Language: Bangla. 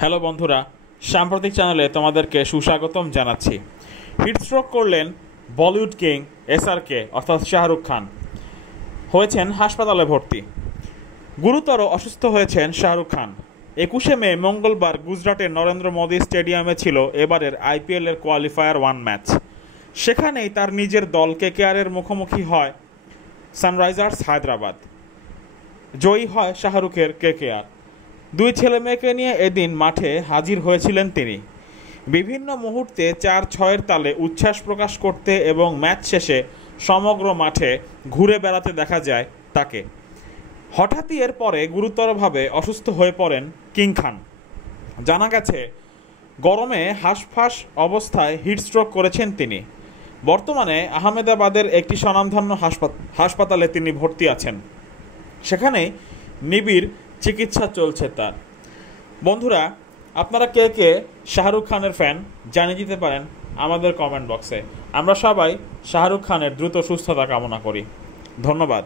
হ্যালো বন্ধুরা, সাম্প্রতিক চ্যানেলে তোমাদেরকে সুস্বাগতম জানাচ্ছি। হিটস্ট্রোক করলেন বলিউড কিং SRK অর্থাৎ শাহরুখ খান। হয়েছেন হাসপাতালে ভর্তি। গুরুতর অসুস্থ হয়েছেন শাহরুখ খান। 21শে মে মঙ্গলবার গুজরাটের নরেন্দ্র মোদী স্টেডিয়ামে ছিল এবারের IPL এর কোয়ালিফায়ার 1 ম্যাচ। সেখানেই তার নিজের দল KKR-এর মুখোমুখি হয় সানরাইজার্স হায়দ্রাবাদ। জয়ী হয় শাহরুখের KKR। দুই ছেলে মেয়েকে নিয়ে এদিন মাঠে হাজির হয়েছিলেন তিনি। বিভিন্ন মুহূর্তে 4-6-এর তালে উচ্ছ্বাস প্রকাশ করতে এবং ম্যাচ শেষে সমগ্র মাঠে ঘুরে বেড়াতে দেখা যায় তাকে। হঠাৎই এর পরে গুরুতরভাবে অসুস্থ হয়ে পড়েন কিং খান। জানা গেছে গরমে হাঁসফাঁস অবস্থায় হিটস্ট্রোক করেছেন তিনি। বর্তমানে আহমেদাবাদের একটি স্বনামধন্য হাসপাতালে তিনি ভর্তি আছেন। সেখানে নিবিড় চিকিৎসা চলছে তার। বন্ধুরা, আপনারা কে কে শাহরুখ খানের ফ্যান জানিয়ে দিতে পারেন আমাদের কমেন্ট বক্সে। আমরা সবাই শাহরুখ খানের দ্রুত সুস্থতা কামনা করি। ধন্যবাদ।